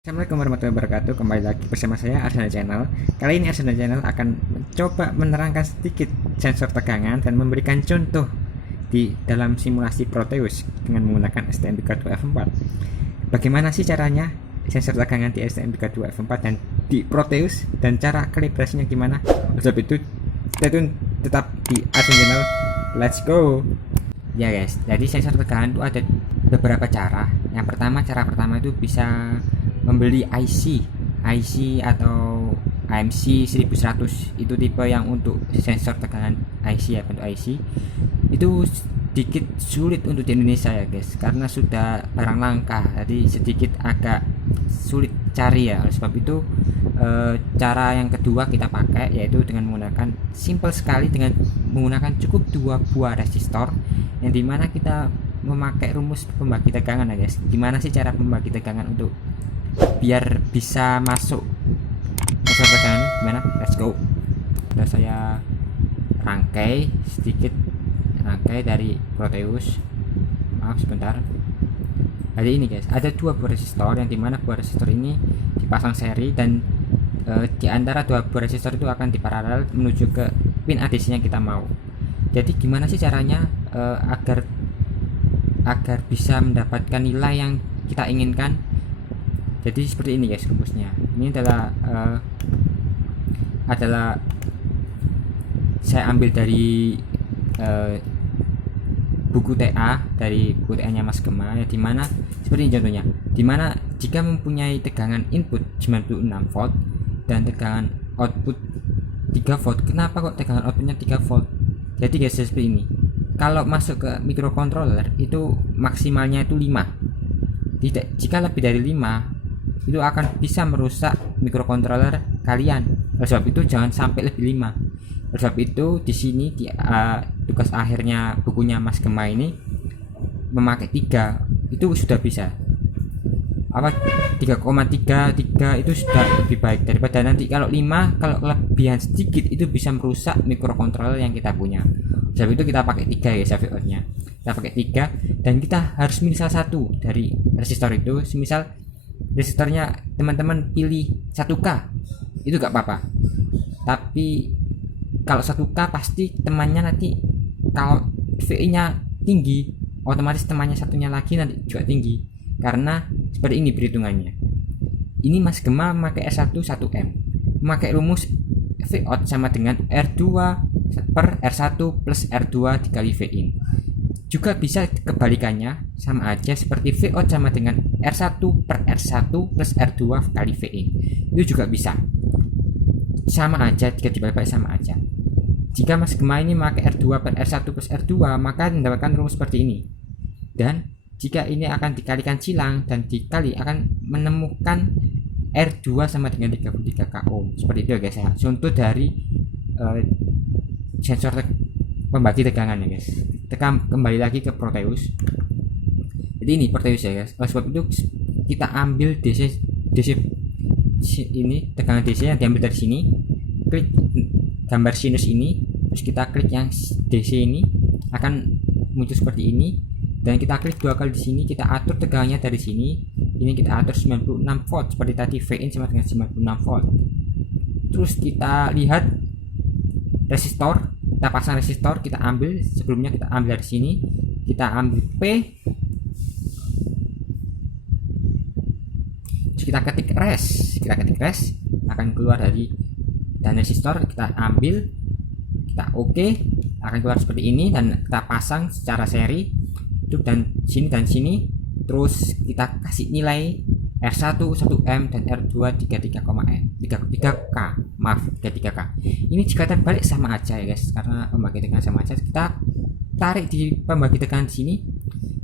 Assalamualaikum warahmatullahi wabarakatuh. Kembali lagi bersama saya Arsana Channel. Kali ini Arsana Channel akan mencoba menerangkan sedikit sensor tegangan dan memberikan contoh di dalam simulasi Proteus dengan menggunakan STM32F4. Bagaimana sih caranya sensor tegangan di STM32F4 dan di Proteus, dan cara kalibrasinya gimana? Oleh sebab itu stay tune tetap di Arsana Channel. Let's go. Ya guys, jadi sensor tegangan itu ada beberapa cara. Cara pertama itu bisa membeli IC atau AMC 1100. Itu tipe yang untuk sensor tegangan IC ya, bentuk IC. Itu sedikit sulit untuk di Indonesia ya guys, karena sudah barang langka, jadi sedikit agak sulit cari ya. Oleh sebab itu cara yang kedua kita pakai yaitu dengan menggunakan simple sekali, dengan menggunakan cukup 2 buah resistor, yang dimana kita memakai rumus pembagi tegangan ya guys. Gimana sih cara pembagi tegangan untuk biar bisa masuk sensor tegangan? Gimana? Let's go. Sudah saya rangkai dari Proteus. Maaf sebentar. Jadi ini guys, ada 2 buah resistor, yang dimana buah resistor ini dipasang seri, dan di antara 2 buah resistor itu akan diparalel menuju ke pin ADC yang kita mau. Jadi gimana sih caranya agar bisa mendapatkan nilai yang kita inginkan? Jadi seperti ini guys rumusnya. Ini adalah saya ambil dari buku TA, nya Mas Gema, ya, dimana seperti ini contohnya, dimana jika mempunyai tegangan input 96 volt dan tegangan output 3 volt. Kenapa kok tegangan outputnya 3 volt? Jadi guys seperti ini, kalau masuk ke microcontroller itu maksimalnya itu 5. Jika lebih dari 5 itu akan bisa merusak microcontroller kalian. Oleh sebab itu jangan sampai lebih 5. Oleh sebab itu di sini tugas akhirnya bukunya Mas Gema ini memakai 3, itu sudah bisa. 3,33 itu sudah lebih baik daripada nanti kalau 5, kalau kelebihan sedikit itu bisa merusak microcontroller yang kita punya. Sebab itu kita pakai 3 ya VO-nya. Kita pakai 3, dan kita harus milih salah satu dari resistor itu. Semisal resistornya teman-teman pilih 1K, itu gak apa-apa. Tapi kalau 1K pasti temannya nanti, kalau VI-nya tinggi, otomatis temannya satunya lagi nanti juga tinggi. Karena seperti ini perhitungannya. Ini Mas Gema memakai R1 1M, memakai rumus Vout sama dengan R2 per R1 plus R2 dikali Vin. Juga bisa kebalikannya, sama aja seperti Vout sama dengan R1 per R1 plus R2 kali Vin. Itu juga bisa. Sama aja, jika dibalik sama aja. Jika Mas Gema ini memakai R2 per R1 plus R2, maka mendapatkan rumus seperti ini. Dan jika ini akan dikalikan silang dan dikali, akan menemukan R2 sama dengan 33K ohm. Seperti itu ya guys ya. Contoh dari sensor pembagi tegangan ya guys. Kembali lagi ke Proteus. Jadi ini Proteus ya guys. Oleh sebab itu kita ambil DC ini, tegangan DC yang diambil dari sini. Klik gambar sinus ini, terus kita klik yang DC ini, akan muncul seperti ini. Dan kita klik 2 kali di sini, kita atur tegangannya dari sini. Ini kita atur 96 volt seperti tadi, Vin sama dengan 96 volt. Terus kita lihat resistor, kita pasang resistor, kita ambil, sebelumnya kita ambil dari sini, kita ambil P, terus kita ketik res, akan keluar dari, dan resistor kita ambil, kita oke, akan keluar seperti ini, dan kita pasang secara seri dan sini, terus kita kasih nilai R1 1M dan R2 33K. Ini jika terbalik sama aja ya guys, karena pembagi tegangan sama aja. Kita tarik di pembagi tegangan sini,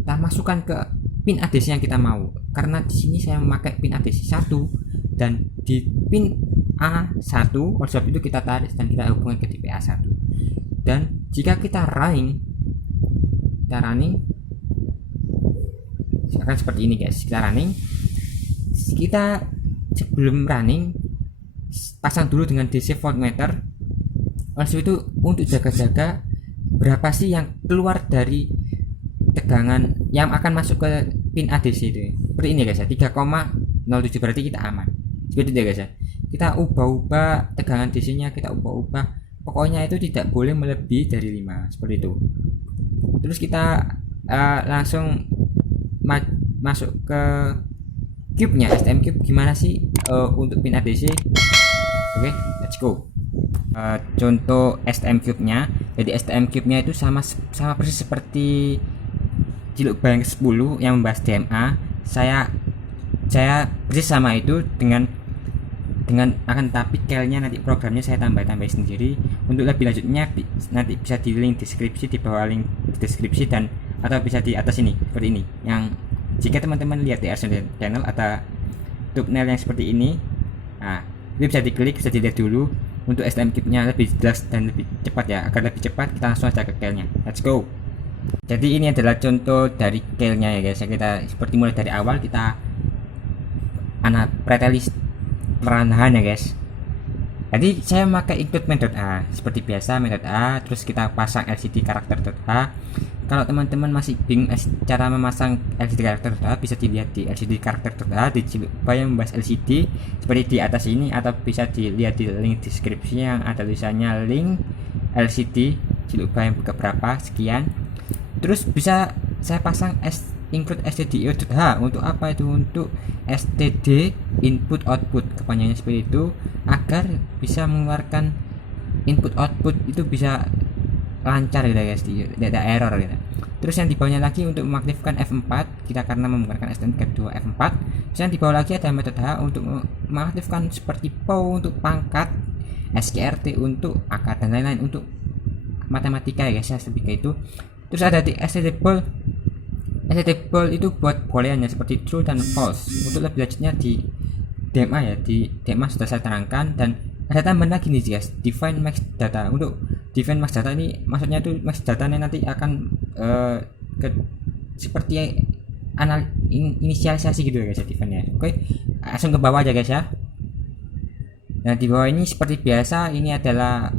kita masukkan ke pin ADC yang kita mau. Karena di sini saya memakai pin ADC 1 dan di pin A1, oleh sebab itu kita tarik dan kita hubungkan ke tipe A1. Dan jika kita running akan seperti ini guys. Kita sebelum running pasang dulu dengan DC voltmeter. Oleh sebab itu untuk jaga-jaga berapa sih yang keluar dari tegangan yang akan masuk ke pin ADC itu. Seperti ini guys ya, 0,7 berarti kita aman. Seperti itu ya guys ya. Kita ubah-ubah tegangan DC nya, kita ubah-ubah, pokoknya itu tidak boleh melebihi dari 5 seperti itu. Terus kita langsung masuk ke cube nya, STM cube gimana sih untuk pin ADC. Oke, let's go. Contoh STM cube nya, jadi STM cube nya itu sama persis seperti Ciluk Bayang 10 yang membahas DMA. Saya persis sama itu dengan akan, tapi kelnya nanti programnya saya tambah sendiri. Untuk lebih lanjutnya nanti bisa di link deskripsi, di bawah link deskripsi, dan atau bisa di atas ini seperti ini, yang jika teman-teman lihat di Arsenal channel atau thumbnail yang seperti ini, nah itu bisa diklik, bisa dilihat dulu. Untuk STM cube-nya lebih jelas dan lebih cepat ya, agar lebih cepat kita langsung aja ke kelnya. Let's go. Jadi ini adalah contoh dari kelnya ya guys. Kita seperti mulai dari awal, kita pretelis perlahan ya guys. Jadi saya memakai include method A seperti biasa, method A, terus kita pasang LCD karakter .h. Kalau teman-teman masih bingung cara memasang LCD karakter .h, bisa dilihat di LCD karakter .h di Ciluk Bayang membahas LCD seperti di atas ini, atau bisa dilihat di link deskripsi yang ada tulisannya link LCD Ciluk Bayang keberapa sekian. Terus bisa saya pasang include stdio.h. Untuk apa itu? Untuk std input output, kepanjangannya seperti itu, agar bisa mengeluarkan input output itu bisa lancar gitu guys, tidak ada error gitu. Terus yang di bawahnya lagi untuk mengaktifkan F4, kita karena menggunakan STM2 F4. Terus yang di bawah lagi ada metode H untuk mengaktifkan seperti POW untuk pangkat, SKRT untuk akad, dan lain-lain untuk matematika ya guys ya, lebih kayak itu. Terus ada di stdball itu buat booleannya seperti true dan false. Untuk lebih lanjutnya di DMA ya, di DMA sudah saya terangkan. Dan ada tambahan lagi nih guys, define max data. Untuk define max data ini maksudnya itu max datanya nanti akan seperti inisialisasi gitu ya guys ya, define ya. Oke, langsung ke bawah aja guys ya. Nah di bawah ini seperti biasa, ini adalah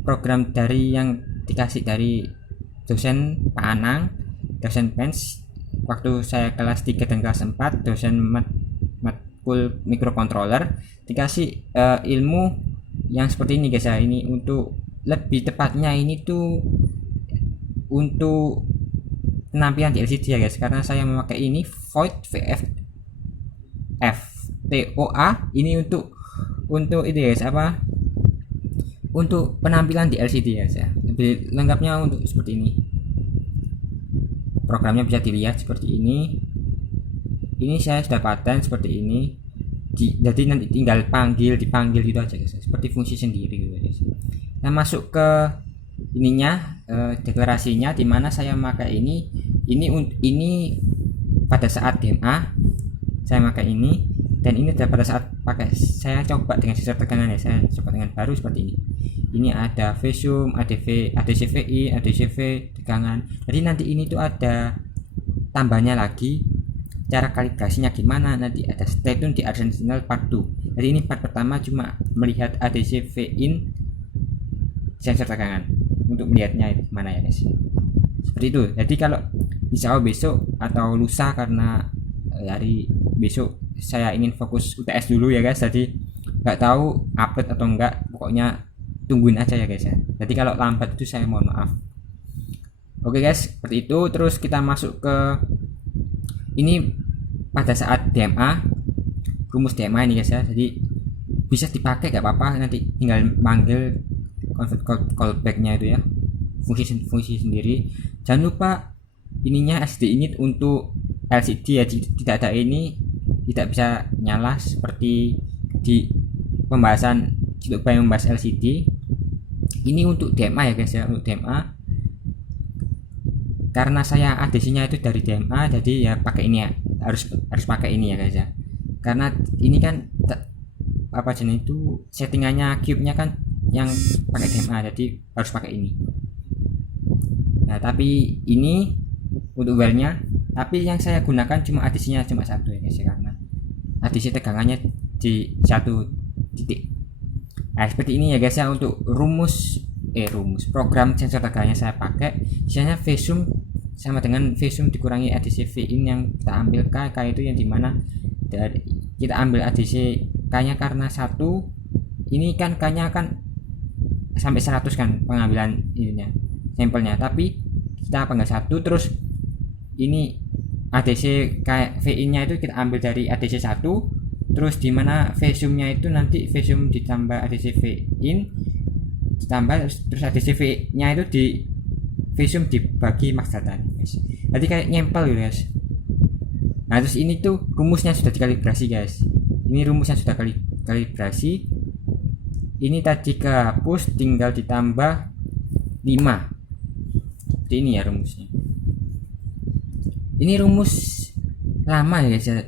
program dari yang dikasih dari dosen Pak Anang, dosen PENS waktu saya kelas 3 dan kelas 4, dosen matkul microcontroller, dikasih ilmu yang seperti ini guys ya. Ini untuk lebih tepatnya ini tuh untuk penampilan di LCD ya guys, karena saya memakai ini void FTOA ini untuk ini guys, apa, untuk penampilan di LCD ya guys ya. Lebih lengkapnya untuk seperti ini, programnya bisa dilihat seperti ini. Ini saya sudah paten seperti ini, jadi nanti tinggal dipanggil gitu aja guys, seperti fungsi sendiri gitu guys. Nah masuk ke ininya, deklarasinya, dimana saya memakai ini pada saat DMA saya pakai ini, dan ini pada saat pakai saya coba dengan sensor tekanan ya, saya coba dengan baru seperti ini. Ini ada V-zoom, ADCVI, ADCV tegangan. Jadi nanti ini tuh ada tambahnya lagi, cara kalibrasinya gimana, nanti ada stay tune di Arsenal part 2. Jadi ini part pertama cuma melihat ADCV in sensor tegangan, untuk melihatnya itu gimana ya guys, seperti itu. Jadi kalau insya Allah besok atau lusa, karena hari besok saya ingin fokus UTS dulu ya guys, jadi nggak tahu upload atau enggak, pokoknya tungguin aja ya guys ya. Jadi kalau lambat itu saya mohon maaf. Oke guys, seperti itu. Terus kita masuk ke ini pada saat DMA, rumus DMA ini guys ya. Jadi bisa dipakai gak apa-apa, nanti tinggal panggil convert callbacknya itu ya, fungsi sendiri. Jangan lupa ininya SD init untuk LCD ya, tidak ada ini tidak bisa nyala seperti di pembahasan Ciluk Bayang membahas LCD. Ini untuk DMA ya guys ya, untuk DMA karena saya ADC nya itu dari DMA, jadi ya pakai ini ya, harus pakai ini ya guys ya, karena ini kan apa jenis itu settingannya cube nya kan yang pakai DMA, jadi harus pakai ini. Nah tapi ini untuk well nya, tapi yang saya gunakan cuma ADC nya cuma satu ya guys ya, karena ADC tegangannya di satu titik. Nah seperti ini ya guys ya, untuk rumus program sensor tegangannya saya pakai misalnya V-zoom sama dengan V-zoom dikurangi ADCV in yang kita ambil K itu yang dimana dari kita ambil ADC K-nya karena 1, ini kan K-nya kan sampai 100 kan pengambilan ininya sampelnya, tapi kita apa enggak 1, terus ini ADC VIN nya itu kita ambil dari ADC 1, terus dimana V sum nya itu nanti V sum ditambah ADC VIN ditambah terus ADC V nya itu di V sum dibagi max data guys. Jadi kayak nyempel gitu guys. Nah terus ini tuh rumusnya sudah dikalibrasi guys, ini rumusnya sudah kalibrasi. Ini tadi kehapus, tinggal ditambah 5. Jadi ini ya rumusnya. Ini rumus lama ya guys ya.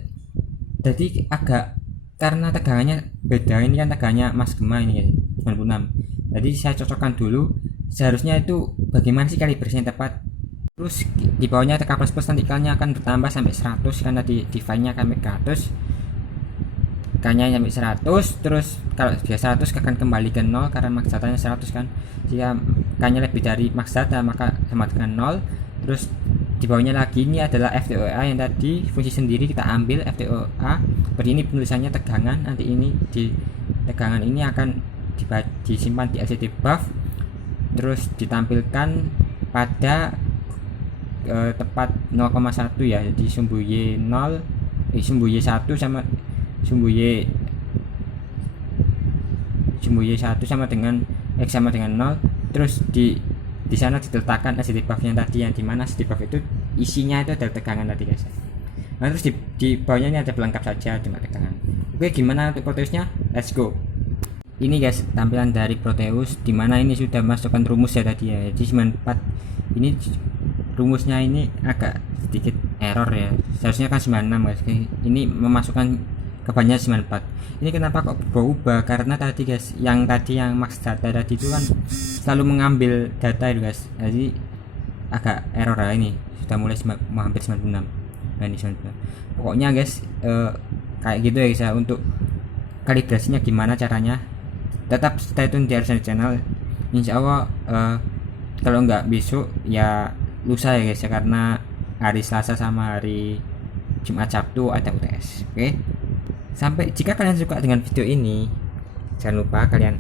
Jadi agak karena tegangannya beda, ini kan tegangannya Mas Gema ini guys 96. Jadi saya cocokkan dulu. Seharusnya itu bagaimana sih kalibrasinya tepat. Terus di bawahnya TK++ nanti K-nya akan bertambah sampai 100 karena di file-nya sampai 100. K-nya sampai 100, terus kalau dia 100 akan kembali ke 0 karena max datanya 100 kan. Jika K-nya lebih dari max data maka sama dengan 0. Terus di bawahnya lagi ini adalah FTOA yang tadi fungsi sendiri kita ambil FTOA. Seperti ini penulisannya tegangan, nanti ini di tegangan ini akan disimpan di LCD buff, terus ditampilkan pada tepat 0,1 ya. Jadi sumbu Y1 sama sumbu Y1 sama dengan X sama dengan 0. Terus di sana diletakkan LCD buff-nya tadi, yang dimana LCD buff itu isinya itu adalah tegangan tadi guys. Nah terus di bawahnya ini ada pelengkap saja cuma tegangan. Oke, gimana untuk Proteusnya? Let's go. Ini guys tampilan dari Proteus, dimana ini sudah masukkan rumus ya tadi ya. Jadi 94 ini rumusnya ini agak sedikit error ya, seharusnya kan 96 guys. Ini memasukkan kebanyakan 94. Ini kenapa kok berubah? Karena tadi guys, yang max data tadi itu kan selalu mengambil data itu guys, jadi agak error ya. Ini sudah mulai hampir 96. Nah ini 96. Pokoknya guys kayak gitu ya guys ya. Untuk kalibrasinya gimana caranya, tetap stay tune di Arsana Channel. Insya Allah kalau nggak besok ya lusa ya guys ya, karena hari Selasa sama hari Jumat Sabtu ada UTS. Oke. Sampai jika kalian suka dengan video ini, jangan lupa kalian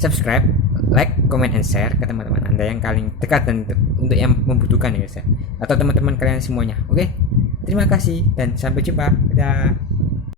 subscribe, like, comment, and share ke teman-teman Anda yang paling dekat dan untuk yang membutuhkan ya guys ya, atau teman-teman kalian semuanya. Oke. Terima kasih dan sampai jumpa. Dadah.